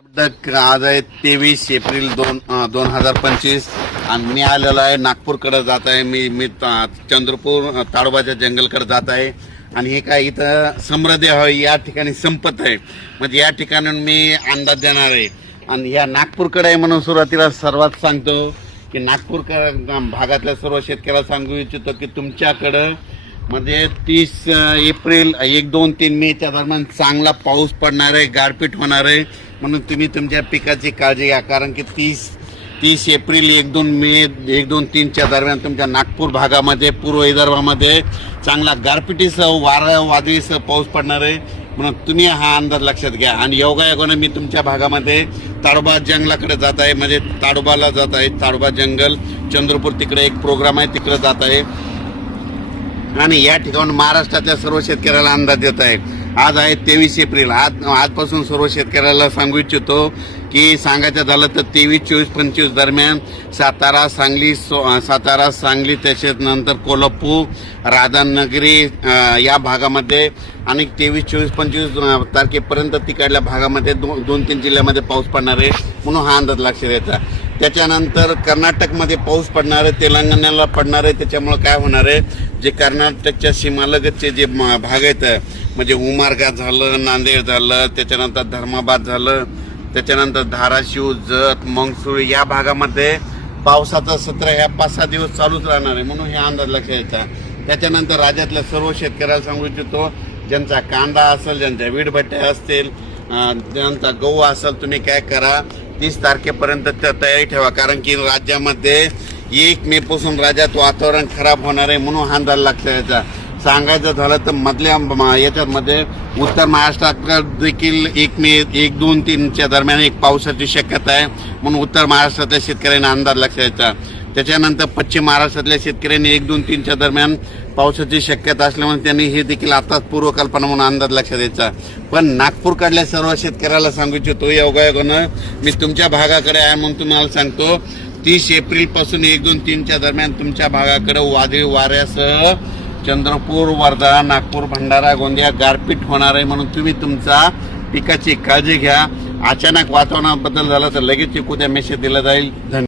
आज आहे तेवीस एप्रिल दोन दोन हजार पंचवीस. आणि मी आलेलो आहे नागपूरकडे जात आहे. मी मी चंद्रपूर ताडोबाच्या जंगलकडे जात आहे. आणि हे काय इथं समृद्धी हवी या ठिकाणी संपत आहे. म्हणजे या ठिकाणी मी अंदाज देणार आहे. आणि ह्या नागपूरकडे आहे म्हणून सुरुवातीला सर्वात सांगतो की नागपूर भागातल्या सर्व शेतकऱ्याला सांगू इच्छितो की तुमच्याकडं म्हणजे तीस एप्रिल एक दोन तीन मेच्या दरम्यान चांगला पाऊस पडणार आहे गारपीट होणार आहे. म्हणून तुम्ही तुमच्या पिकाची काळजी घ्या. कारण की तीस तीस एप्रिल एक दोन मे एक दोन तीनच्या दरम्यान तुमच्या नागपूर भागामध्ये पूर्व विदर्भामध्ये चांगला गारपिटीसह वारा वादळीसह पाऊस पडणार आहे. म्हणून तुम्ही हा अंदाज लक्षात घ्या. आणि योगायोगानं मी तुमच्या भागामध्ये ताडोबा जंगलाकडे जात आहे. म्हणजे ताडोबाला जात आहे. ताडोबा जंगल चंद्रपूर तिकडे एक प्रोग्राम आहे. तिकडे जात आहे. आणि या ठिकाणी महाराष्ट्रातल्या सर्व शेतकऱ्याला अंदाज देत आहे. आज आहे तेवीस एप्रिल. आज आजपासून सर्व शेतकऱ्याला सांगू इच्छितो की सांगायचं झालं तर तेवीस चोवीस पंचवीस दरम्यान सातारा सांगली सो सातारा सांगली तसेच नंतर कोल्हापूर राधानगरी या भागामध्ये आणि तेवीस चोवीस पंचवीस तारखेपर्यंत तिकडल्या भागामध्ये दोन दोन तीन जिल्ह्यामध्ये पाऊस पडणार आहे म्हणून हा अंदाज लक्षात द्यायचा त्याच्यानंतर कर्नाटकमध्ये पाऊस पडणार आहे तेलंगणाला पडणार आहे त्याच्यामुळं काय होणार आहे? जे कर्नाटकच्या सीमालगतचे जे म- भाग आहेत म्हणजे उमारगा झालं नांदेड झालं त्याच्यानंतर धर्माबाद झालं त्याच्यानंतर धाराशिव जत मंगसूळ या भागामध्ये पावसाचं सत्र ह्या पाच सहा दिवस चालूच राहणार आहे म्हणून हे अंदाज लक्षात येतात त्याच्यानंतर राज्यातल्या सर्व शेतकऱ्याला सांगू इच्छितो ज्यांचा कांदा असेल ज्यांच्या वीटभट्ट्या असतील ज्यांचा गहू असेल तुम्ही काय करा तीस तारखेपर्यंत त्या तयारी ठेवा. कारण की राज्यामध्ये एक मे पासून राज्यात वातावरण खराब होणार आहे म्हणून हा अंदाज लागतो द्यायचा सांगायचं झालं तर मधल्या याच्यामध्ये उत्तर महाराष्ट्रात देखील एक मे एक दोन तीनच्या दरम्यान एक पावसाची शक्यता आहे. म्हणून उत्तर महाराष्ट्रातल्या शेतकऱ्यांना अंदाज लक्षात द्यायचा त्याच्यानंतर पश्चिम महाराष्ट्रातल्या शेतकऱ्यांनी एक दोन तीनच्या दरम्यान पावसाची शक्यता असल्यामुळे त्यांनी हे देखील आताच पूर्वकल्पना म्हणून अंदाज लक्षात द्यायचा पण नागपूरकडल्या सर्व शेतकऱ्याला सांगू इच्छितो योगायोगानं मी तुमच्या भागाकडे आहे म्हणून तुम्हाला सांगतो तीस एप्रिलपासून एक दोन तीनच्या दरम्यान तुमच्या भागाकडे वादळी वाऱ्यासह चंद्रपूर वर्धा नागपूर भंडारा गोंदिया गारपीट होणार आहे म्हणून तुम्ही तुमचा पिकाची काळजी घ्या. अचानक वातावरणात बदल झाला तर लगेच एकूद्या मेसेज दिला जाईल. धन्यवाद.